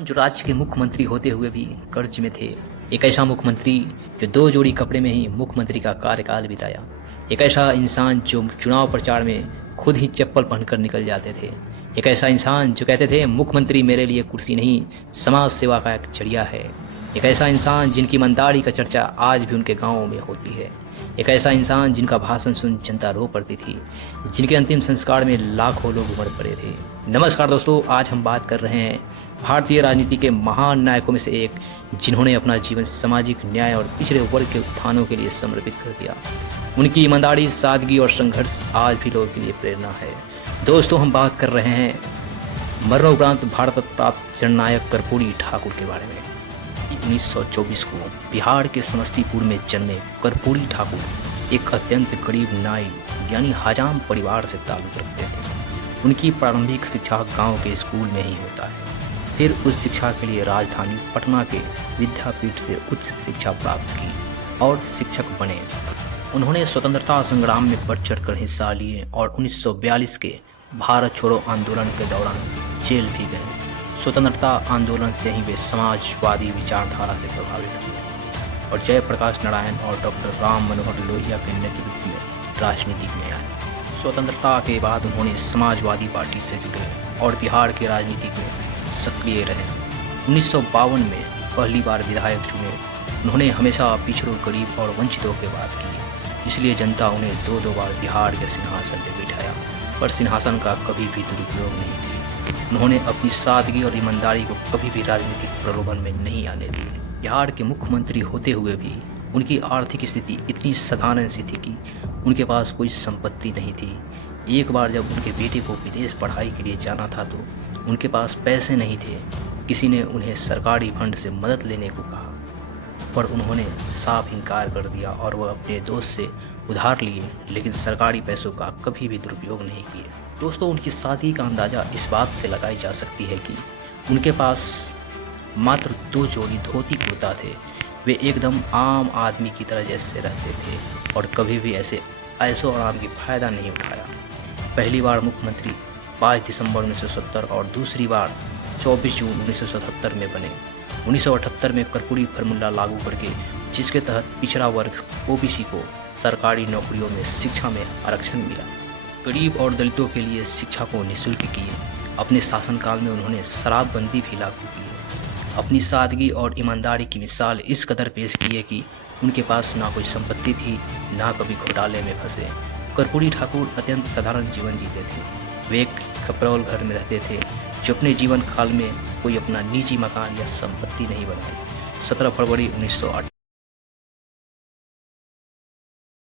जो राज्य के मुख्यमंत्री होते हुए भी कर्ज में थे। एक ऐसा मुख्यमंत्री जो 2 जोड़ी कपड़े में ही मुख्यमंत्री का कार्यकाल बिताया। एक ऐसा इंसान जो चुनाव प्रचार में खुद ही चप्पल पहनकर निकल जाते थे। एक ऐसा इंसान जो कहते थे मुख्यमंत्री मेरे लिए कुर्सी नहीं, समाज सेवा का एक जरिया है। एक ऐसा इंसान जिनकी ईमानदारी का चर्चा आज भी उनके गाँवों में होती है। एक ऐसा इंसान जिनका भाषण सुन जनता रो पड़ती थी, जिनके अंतिम संस्कार में लाखों लोग उमड़ पड़े थे। नमस्कार दोस्तों, आज हम बात कर रहे हैं भारतीय राजनीति के महान नायकों में से एक, जिन्होंने अपना जीवन सामाजिक न्याय और पिछड़े वर्ग के उत्थानों के लिए समर्पित कर दिया। उनकी ईमानदारी, सादगी और संघर्ष आज भी लोगों के लिए प्रेरणा है। दोस्तों, हम बात कर रहे हैं मरणोपरांत भारत रत्न प्राप्त जननायक कर्पूरी ठाकुर के बारे में। 1924 को बिहार के समस्तीपुर में जन्मे कर्पूरी ठाकुर एक अत्यंत गरीब नाई यानी हजाम परिवार से ताल्लुक रखते थे। उनकी प्रारंभिक शिक्षा गांव के स्कूल में ही होता है। फिर उस शिक्षा के लिए राजधानी पटना के विद्यापीठ से उच्च शिक्षा प्राप्त की और शिक्षक बने। उन्होंने स्वतंत्रता संग्राम में बढ़ चढ़कर हिस्सा लिए और 1942 के भारत छोड़ो आंदोलन के दौरान जेल भी गए। स्वतंत्रता आंदोलन से ही वे समाजवादी विचारधारा से प्रभावित हुए और जयप्रकाश नारायण और डॉक्टर राम मनोहर लोहिया के नेतृत्व में राजनीति में आए। स्वतंत्रता के बाद उन्होंने समाजवादी पार्टी से जुड़े और बिहार के राजनीति में सक्रिय रहे। 1952 में पहली बार विधायक चुने। उन्होंने हमेशा पिछड़ों, गरीब और वंचितों की बात की, इसलिए जनता उन्हें 2 बार बिहार के सिंहासन पर बिठाया, पर सिंहासन का कभी भी दुरुपयोग नहीं किया। उन्होंने अपनी सादगी और ईमानदारी को कभी भी राजनीतिक प्रलोभन में नहीं आने दिए। बिहार के मुख्यमंत्री होते हुए भी उनकी आर्थिक स्थिति इतनी साधारण सी थी कि उनके पास कोई संपत्ति नहीं थी। एक बार जब उनके बेटे को विदेश पढ़ाई के लिए जाना था तो उनके पास पैसे नहीं थे। किसी ने उन्हें सरकारी फंड से मदद लेने को कहा, पर उन्होंने साफ इनकार कर दिया और वह अपने दोस्त से उधार लिए, लेकिन सरकारी पैसों का कभी भी दुरुपयोग नहीं किए। दोस्तों, उनकी सादगी का अंदाज़ा इस बात से लगाई जा सकती है कि उनके पास मात्र 2 जोड़ी धोती कुर्ता थे। वे एकदम आम आदमी की तरह जैसे रहते थे और कभी भी ऐसे ऐशो आराम की फ़ायदा नहीं उठाया। पहली बार मुख्यमंत्री 5 दिसंबर 1970 और दूसरी बार 24 जून 1977 में बने। 1978 में कर्पूरी फार्मूला लागू करके, जिसके तहत पिछड़ा वर्ग ओबीसी को सरकारी नौकरियों में शिक्षा में आरक्षण मिला। गरीब और दलितों के लिए शिक्षा को निःशुल्क किए। अपने शासनकाल में उन्होंने शराबबंदी भी लागू की। अपनी सादगी और ईमानदारी की मिसाल इस कदर पेश की है कि उनके पास ना कोई संपत्ति थी, ना कभी घोटाले में फंसे। कर्पूरी ठाकुर अत्यंत साधारण जीवन जीते थे। वे एक खपरौल घर में रहते थे, जो अपने जीवन काल में कोई अपना निजी मकान या संपत्ति नहीं बनाई। 17 फरवरी 1908